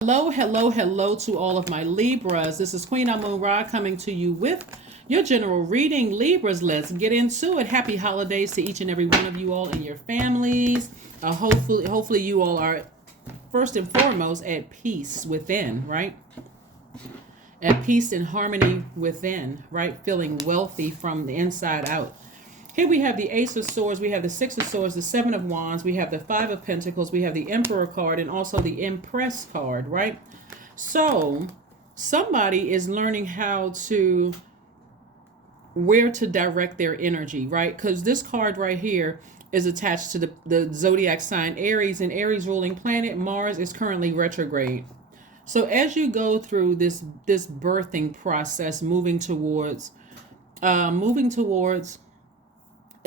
Hello, hello, hello to all of my Libras. This is Queen Amun Ra coming to you with your general reading. Libras, let's get into it. Happy holidays to each and every one of you all and your families. Hopefully you all are first and foremost at peace within, right? At peace and harmony within, right? Feeling wealthy from the inside out. Here we have the Ace of Swords, we have the Six of Swords, the Seven of Wands, we have the Five of Pentacles, we have the Emperor card, and also the Empress card, right? So somebody is learning where to direct their energy, right? Because this card right here is attached to the zodiac sign Aries, and Aries ruling planet Mars is currently retrograde. So as you go through this birthing process, moving towards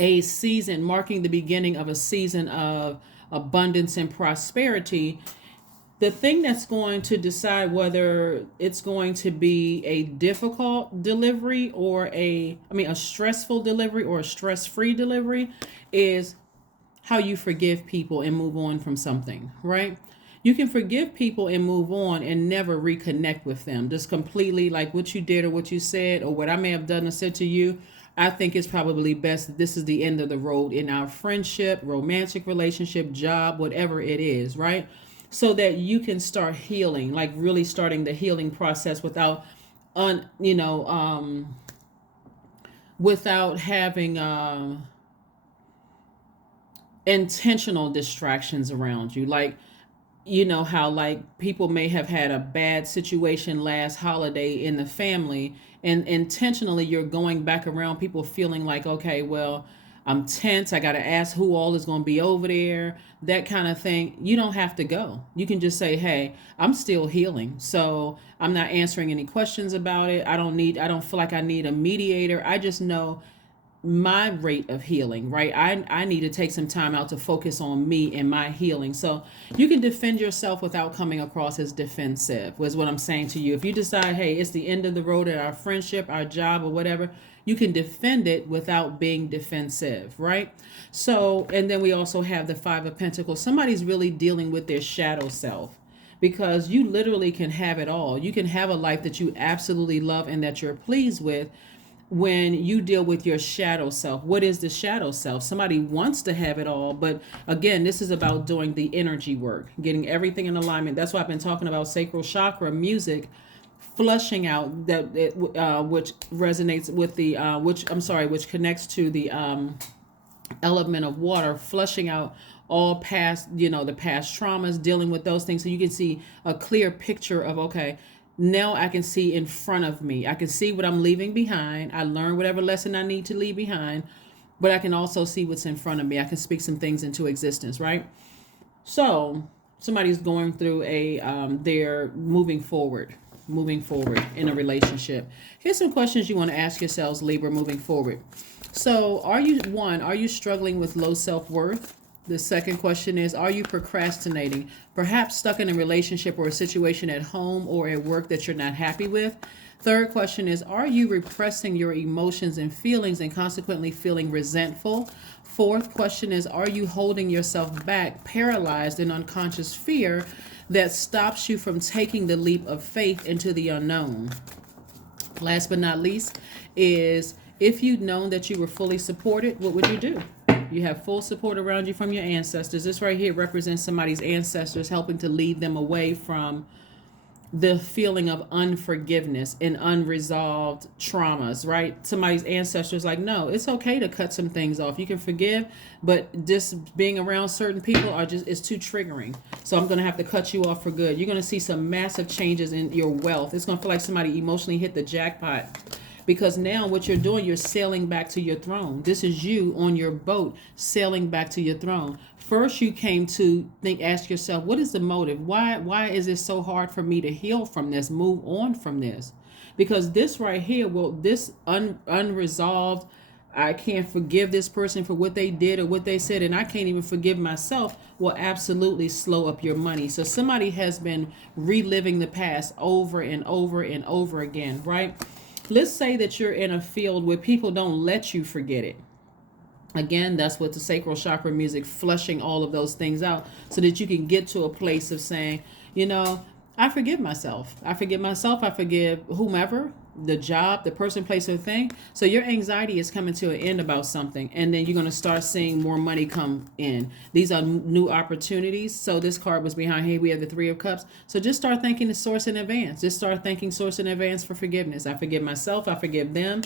a season, marking the beginning of a season of abundance and prosperity, the thing that's going to decide whether it's going to be a difficult delivery or a stressful delivery or a stress-free delivery is how you forgive people and move on from something, right? You can forgive people and move on and never reconnect with them. Just completely like what you did or what you said or what I may have done or said to you. I think it's probably best that this is the end of the road in our friendship, romantic relationship, job, whatever it is, right? So that you can start healing, like really starting the healing process without having intentional distractions around you. Like, you know how like people may have had a bad situation last holiday in the family, and intentionally you're going back around people feeling like, okay, well, I'm tense, I got to ask who all is going to be over there, that kind of thing. You don't have to go. You can just say, hey, I'm still healing, so I'm not answering any questions about it. I don't feel like I need a mediator. I just know my rate of healing, right? I need to take some time out to focus on me and my healing. So you can defend yourself without coming across as defensive, was what I'm saying to you. If you decide, hey, it's the end of the road at our friendship, our job, or whatever, you can defend it without being defensive, right? So, and then we also have the Five of Pentacles. Somebody's really dealing with their shadow self, because you literally can have it all. You can have a life that you absolutely love and that you're pleased with when you deal with your shadow self. What is the shadow self? Somebody wants to have it all, but again, this is about doing the energy work, getting everything in alignment. That's why I've been talking about sacral chakra music, flushing out which resonates with the which connects to the element of water, flushing out all past, the past traumas, dealing with those things, so you can see a clear picture of, okay, now I can see in front of me. I can see what I'm leaving behind. I learned whatever lesson I need to leave behind, but I can also see what's in front of me. I can speak some things into existence, right? So somebody's going through they're moving forward in a relationship. Here's some questions you want to ask yourselves, Libra, moving forward. So are you struggling with low self-worth? The second question is, are you procrastinating? Perhaps stuck in a relationship or a situation at home or at work that you're not happy with? Third question is, are you repressing your emotions and feelings and consequently feeling resentful? Fourth question is, are you holding yourself back, paralyzed in unconscious fear that stops you from taking the leap of faith into the unknown? Last but not least is, if you'd known that you were fully supported, what would you do? You have full support around you from your ancestors. This right here represents somebody's ancestors helping to lead them away from the feeling of unforgiveness and unresolved traumas, right? Somebody's ancestors like, no, it's okay to cut some things off. You can forgive, but just being around certain people it's too triggering. So I'm going to have to cut you off for good. You're going to see some massive changes in your wealth. It's going to feel like somebody emotionally hit the jackpot. Because now what you're doing, you're sailing back to your throne. This is you on your boat sailing back to your throne. First, you came to ask yourself, what is the motive? Why is it so hard for me to heal from this, move on from this? Because this right here, this unresolved, I can't forgive this person for what they did or what they said, and I can't even forgive myself, will absolutely slow up your money. So somebody has been reliving the past over and over and over again, right? Let's say that you're in a field where people don't let you forget it. Again, that's what the sacral chakra music, flushing all of those things out so that you can get to a place of saying, I forgive myself. I forgive myself. I forgive whomever, the job, the person, place, or thing. So your anxiety is coming to an end about something, and then you're going to start seeing more money come in. These are new opportunities. So this card was behind here. We have the Three of Cups. So just start thanking the source in advance. Just start thanking source in advance for forgiveness. I forgive myself. I forgive them,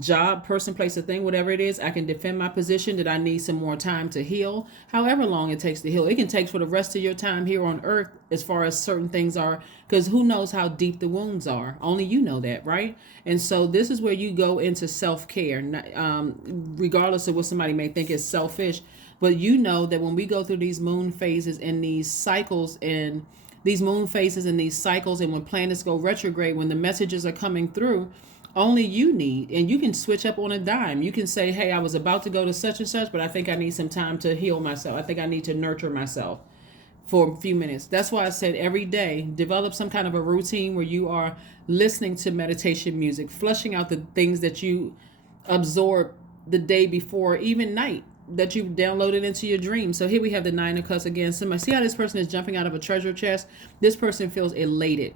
job, person, place, or thing, whatever it is. I can defend my position that I need some more time to heal, however long it takes to heal. It can take for the rest of your time here on earth as far as certain things are, because who knows how deep the wounds are. Only you know that, right? And so this is where you go into self-care, regardless of what somebody may think is selfish. But you know that when we go through these moon phases and these cycles and these moon phases and these cycles, and when planets go retrograde, when the messages are coming through, only you need, and you can switch up on a dime. You can say, hey, I was about to go to such and such, but I think I need some time to heal myself. I think I need to nurture myself for a few minutes. That's why I said every day, develop some kind of a routine where you are listening to meditation music, flushing out the things that you absorb the day before, even night, that you downloaded into your dream. So here we have the Nine of Cups again. Somebody see how this person is jumping out of a treasure chest. This person feels elated.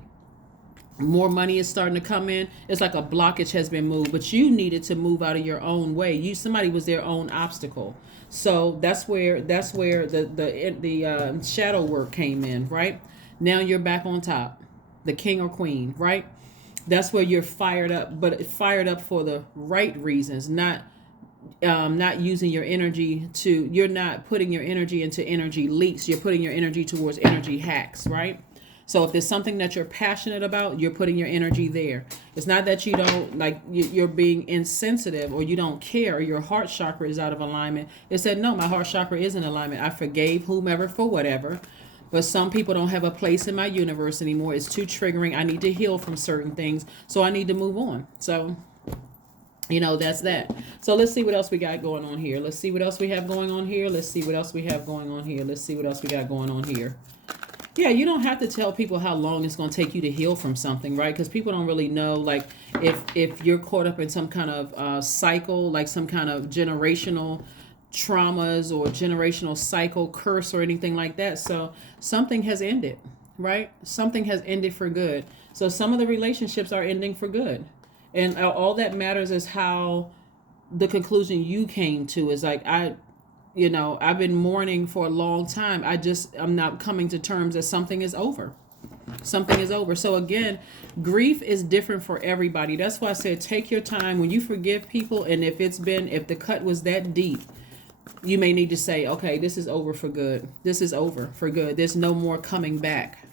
More money is starting to come in. It's like a blockage has been moved, but you needed to move out of your own way. Somebody was their own obstacle. So that's where the shadow work came in, right? Now you're back on top, the king or queen, right? That's where you're fired up, but fired up for the right reasons, not using your energy to. You're not putting your energy into energy leaks. You're putting your energy towards energy hacks, right? So if there's something that you're passionate about, you're putting your energy there. It's not that you don't like you're being insensitive or you don't care or your heart chakra is out of alignment. It said, no, my heart chakra is in alignment. I forgave whomever for whatever. But some people don't have a place in my universe anymore. It's too triggering. I need to heal from certain things. So I need to move on. So, that's that. So let's see what else we got going on here. Let's see what else we have going on here. Let's see what else we have going on here. Let's see what else we got going on here. Yeah, you don't have to tell people how long it's going to take you to heal from something, right? Because people don't really know, like, if you're caught up in some kind of cycle, like some kind of generational traumas or generational cycle curse or anything like that. So something has ended, right? Something has ended for good. So some of the relationships are ending for good. And all that matters is how the conclusion you came to is like, I've been mourning for a long time. I'm not coming to terms that something is over. Something is over. So again, grief is different for everybody. That's why I said take your time when you forgive people. And if the cut was that deep, you may need to say, okay, this is over for good. This is over for good. There's no more coming back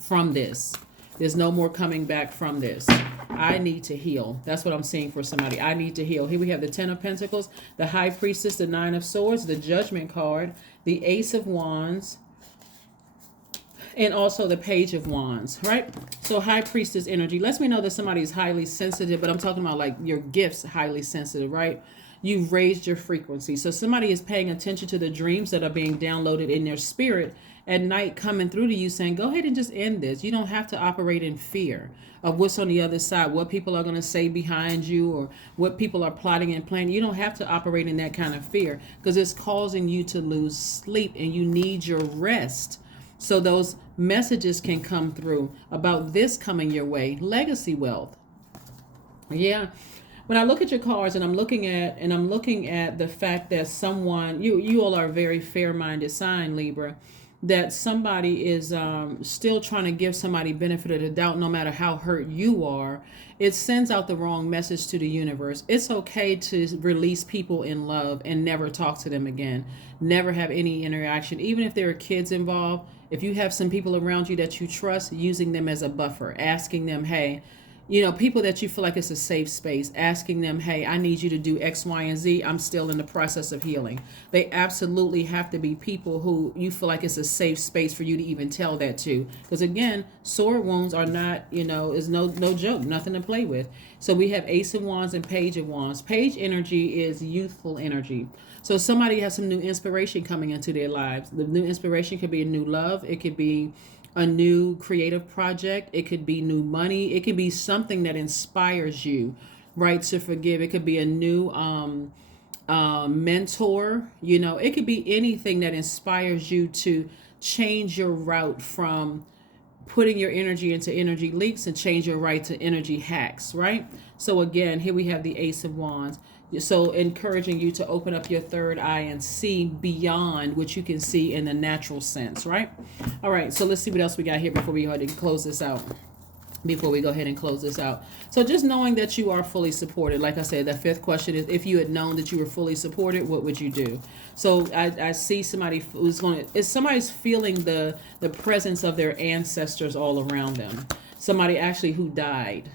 from this. There's no more coming back from this. I need to heal. That's what I'm seeing for somebody. I need to heal. Here we have the Ten of Pentacles, the High Priestess, the Nine of Swords, the Judgment card, the Ace of Wands, and also the Page of Wands, right? So High Priestess energy lets me know that somebody is highly sensitive, but I'm talking about like your gifts highly sensitive, right? You've raised your frequency. So somebody is paying attention to the dreams that are being downloaded in their spirit at night coming through to you saying, go ahead and just end this. You don't have to operate in fear of what's on the other side, what people are going to say behind you or what people are plotting and planning. You don't have to operate in that kind of fear because it's causing you to lose sleep and you need your rest. So those messages can come through about this coming your way. Legacy wealth. Yeah. When I look at your cards and I'm looking at the fact that someone, you all are a very fair-minded sign, Libra, that somebody is still trying to give somebody benefit of the doubt no matter how hurt you are. It sends out the wrong message to the universe. It's okay to release people in love and never talk to them again. Never have any interaction. Even if there are kids involved, if you have some people around you that you trust, using them as a buffer, asking them, hey, people that you feel like it's a safe space, asking them, hey, I need you to do X, Y, and Z. I'm still in the process of healing. They absolutely have to be people who you feel like it's a safe space for you to even tell that to. Because again, sword wounds are not, is no joke, nothing to play with. So we have Ace of Wands and Page of Wands. Page energy is youthful energy. So somebody has some new inspiration coming into their lives. The new inspiration could be a new love. It could be a new creative project. It could be new money. It could be something that inspires you, right, to forgive. It could be a new mentor. It could be anything that inspires you to change your route from putting your energy into energy leaks and change your right to energy hacks, right? So again, here we have the Ace of Wands. So encouraging you to open up your third eye and see beyond what you can see in the natural sense, right? All right, so let's see what else we got here before we go ahead and close this out. So just knowing that you are fully supported. Like I said, that fifth question is, if you had known that you were fully supported, what would you do? So I see somebody who's going to, is somebody's feeling the presence of their ancestors all around them. Somebody actually who died.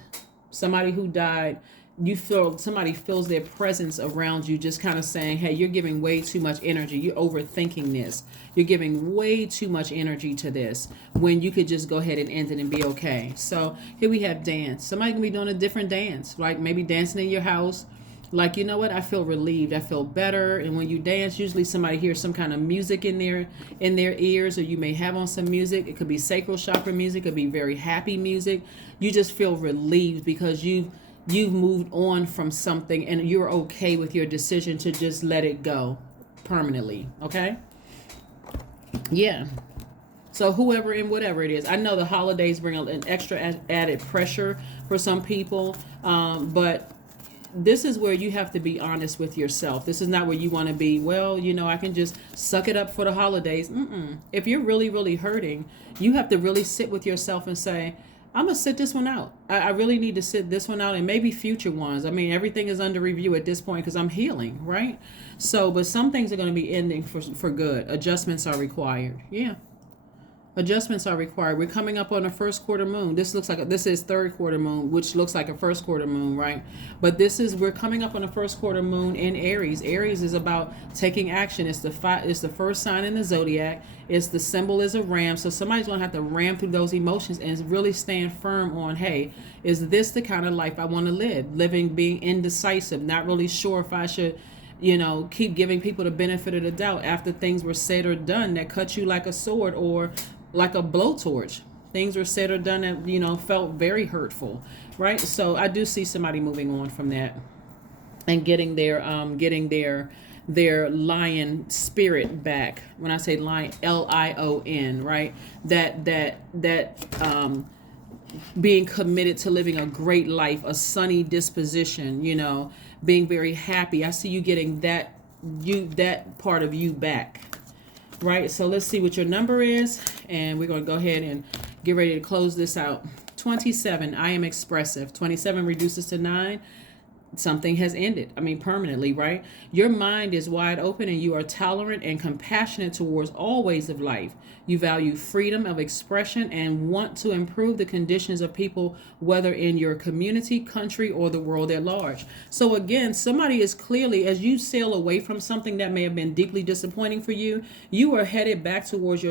Somebody who died. You feel somebody feels their presence around you, just kind of saying, hey, you're giving way too much energy. You're overthinking this. You're giving way too much energy to this when you could just go ahead and end it and be okay. So here we have dance. Somebody can be doing a different dance, like maybe dancing in your house. Like, you know what? I feel relieved. I feel better. And when you dance, usually somebody hears some kind of music in their ears, or you may have on some music. It could be sacral chakra music. It could be very happy music. You just feel relieved because you've moved on from something and you're okay with your decision to just let it go permanently. Okay? Yeah. So whoever and whatever it is, I know the holidays bring an extra added pressure for some people, but this is where you have to be honest with yourself. This is not where you want to be, well, I can just suck it up for the holidays. If you're really, really hurting, you have to really sit with yourself and say, I'm going to sit this one out. I really need to sit this one out, and maybe future ones. I mean, everything is under review at this point because I'm healing, right? So, but some things are going to be ending for good. Adjustments are required. Yeah. Adjustments are required. We're coming up on a first quarter moon. This is third quarter moon, which looks like a first quarter moon, right? But we're coming up on a first quarter moon in Aries. Aries is about taking action. It's the first sign in the zodiac. It's the symbol is a ram. So somebody's going to have to ram through those emotions and really stand firm on, hey, is this the kind of life I want to live? Being indecisive, not really sure if I should, keep giving people the benefit of the doubt after things were said or done that cut you like a sword or like a blowtorch. Things were said or done that, felt very hurtful, right? So I do see somebody moving on from that and getting their lion spirit back. When I say lion, Lion, right? That being committed to living a great life, a sunny disposition, being very happy. I see you getting that part of you back. Right, so let's see what your number is, and we're going to go ahead and get ready to close this out. 27, I am expressive. 27 reduces to 9. Something has ended. I mean, permanently, right? Your mind is wide open and you are tolerant and compassionate towards all ways of life. You value freedom of expression and want to improve the conditions of people, whether in your community, country, or the world at large. So again, somebody is clearly, as you sail away from something that may have been deeply disappointing for you, you are headed back towards your